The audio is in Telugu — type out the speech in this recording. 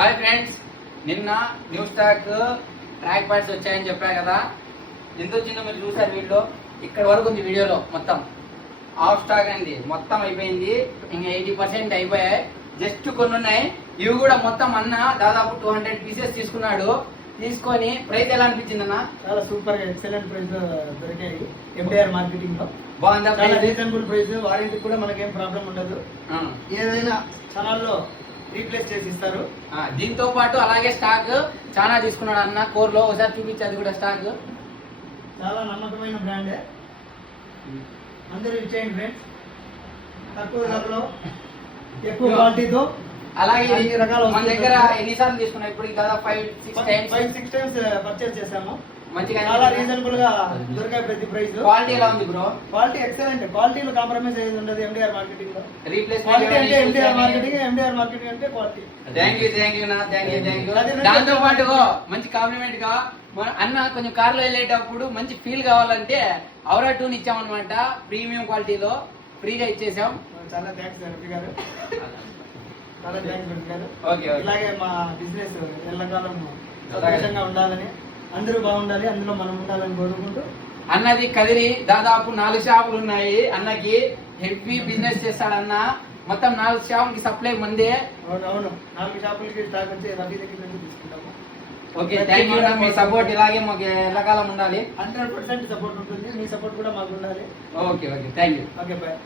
హాయ్ ఫ్రెండ్స్, నిన్న న్యూ స్టాక్ ట్రాక్ ప్యాడ్స్ వచ్చాయని చెప్పా కదా. ఎంత వచ్చిందో మీరు చూసారు వీడియో. ఇక్కడ వరకు ఉంది వీడియోలో. మొత్తం ఆఫ్ స్టాక్ అయింది, మొత్తం అయిపోయింది. ఇంకా 80% అయిపోయాయి. జస్ట్ కొన్ని ఉన్నాయి. ఇవి కూడా మొత్తం అన్న దాదాపు 200 పీసెస్ తీసుకున్నాడు. తీసుకొని ప్రైస్ ఎలా అనిపించింది అన్న? చాలా సూపర్ ఎక్సలెంట్ ప్రైస్ దొరికాయి ఎండిఆర్ మార్కెటింగ్ లో. బాగుందా? చాలా రీజనబుల్ ప్రైస్, వారంటీ కూడా మనకేం ప్రాబ్లం ఉండదు. ఏదైనా క్షణాల్లో రీప్లేస్ చేసి ఇస్తారు. దీంతో పాటు అలాగే స్టాక్ చాలా తీసుకున్నాడు అన్న. కోర్ లో ఒకసారి చూపించి, అది కూడా స్టాక్ చాలా నమ్మకమైన బ్రాండే. అందరూ ఇచ్చేయండి ఫ్రెండ్స్, తక్కువ ధరలో ఎక్కువ క్వాలిటీతో. అలాగే అన్ని రకాల మన దగ్గర ఎన్నిసార్లు తీసుకున్నాం ఇప్పుడు? దాదాపు 5-6 టైమ్స్ పర్చేస్ చేసాము. మంచిగా చాలా రీజనబుల్ గా దొరికాయి ప్రతి ప్రైస్. క్వాలిటీ ఎలా ఉంది బ్రో? Quality excellent. క్వాలిటీలో కాంప్రమైజ్ అయ్యేది ఉండదు ఎండిఆర్ మార్కెటింగ్ లో. రీప్లేస్ క్వాలిటీ అంటే ఎండిఆర్ మార్కెటింగ్ అంటే క్వాలిటీ. థ్యాంక్ యూ నా, థ్యాంక్ యూ. దాంతో పాటు మంచి కాంప్లిమెంట్ గా అన్న కొంచెం కార్లో వెళ్ళేటప్పుడు మంచి ఫీల్ కావాలంటే ఔరా 2 ఇచ్చామన్నమాట. ప్రీమియం క్వాలిటీలో ఫ్రీగా ఇచ్చేసాం. చాలా థ్యాంక్స్ రఫీ గారు, చాలా థ్యాంక్స్ రఫీ గారు. ఓకే, ఇలాగే మా బిజినెస్ ఎల్లకాలం సంతోషంగా ఉండాలని, అందరూ బాగుండాలి, అందులో మనం ఉండాలని కోరుకుంటూ. అన్నది కదిరి దాదాపు 4 షాపులు ఉన్నాయి. అన్నకి హెవీ బిజినెస్ చేస్తాడన్న. మొత్తం 4 షాపులకి సప్లై మందే. అవును, 4 షాపులకి స్టాక్ వచ్చి రఫీ దగ్గర నుంచి తీసుకుంటాము. Okay, thank you. Me support ఇలాగే మాకు ఎల్లకాలం ఉండాలి. 100% సపోర్ట్ ఉంటుంది. మీ సపోర్ట్ కూడా మాకు ఉండాలి. Okay, thank you. Okay, bye.